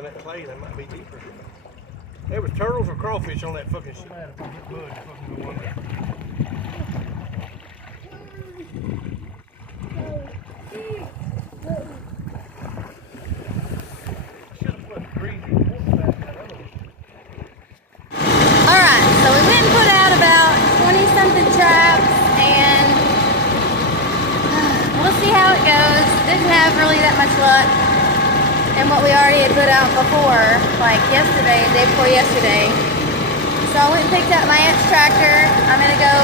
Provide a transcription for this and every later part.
in that clay, they might be deeper. There was turtles or crawfish on that fucking shit. Alright, so we went and put out about 20-something traps, and we'll see how it goes. Didn't have really that much luck in what we already had put out before, like yesterday, the day before yesterday. So I went and picked up my aunt's tractor. I'm going to go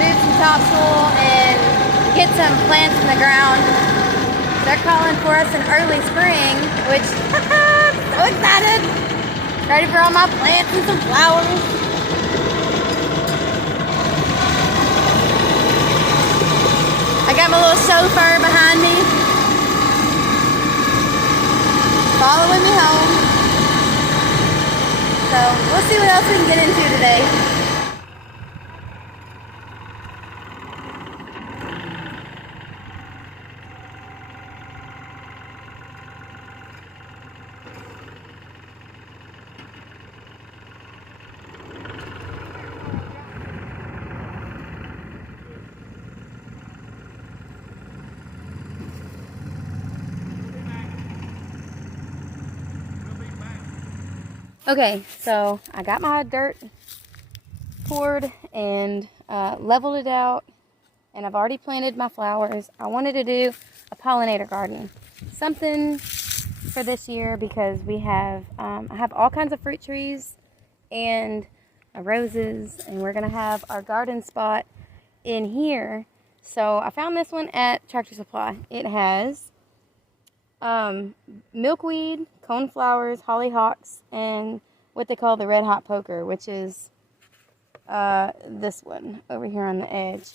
move some topsoil and get some plants in the ground. They're calling for us in early spring, which, I'm so excited. Ready for all my plants and some flowers. I got my little chauffeur behind me, following me home. So we'll see what else we can get into today. Okay, so I got my dirt poured and leveled it out, and I've already planted my flowers. I wanted to do a pollinator garden, something for this year, because we have I have all kinds of fruit trees and roses, and we're gonna have our garden spot in here. So I found this one at Tractor Supply. It has milkweed, coneflowers, hollyhocks, and what they call the red hot poker, which is this one over here on the edge.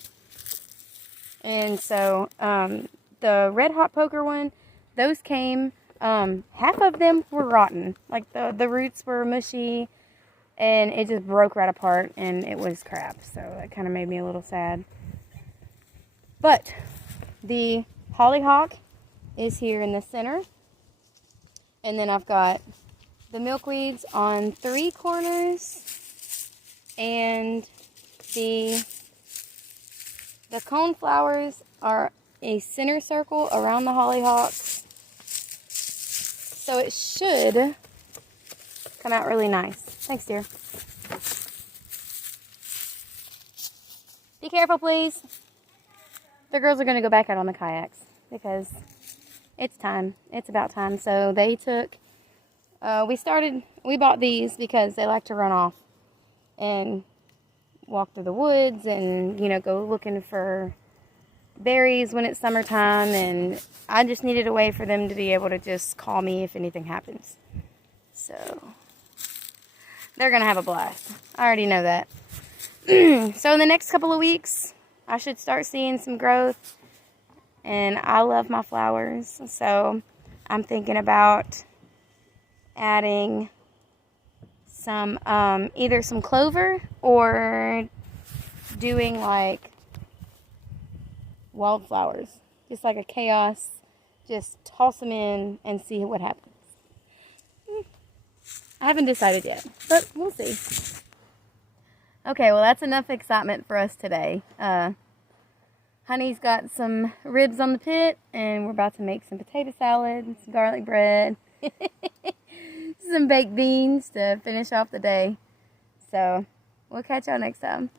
And so the red hot poker one, those came, half of them were rotten. Like the roots were mushy and it just broke right apart and it was crap. So that kind of made me a little sad. But the hollyhock is here in the center, and then I've got the milkweeds on 3 corners, and the coneflowers are a center circle around the hollyhocks, so it should come out really nice. Thanks, dear. Be careful, please. The girls are going to go back out on the kayaks because it's time. It's about time. So they took, we bought these because they like to run off and walk through the woods and, you know, go looking for berries when it's summertime. And I just needed a way for them to be able to just call me if anything happens. So they're going to have a blast. I already know that. So in the next couple of weeks, I should start seeing some growth. And I love my flowers, so I'm thinking about adding some, either some clover or doing like wildflowers. Just like a chaos, just toss them in and see what happens. I haven't decided yet, but we'll see. Okay, well that's enough excitement for us today. Honey's got some ribs on the pit, and we're about to make some potato salad, some garlic bread, some baked beans to finish off the day. So, we'll catch y'all next time.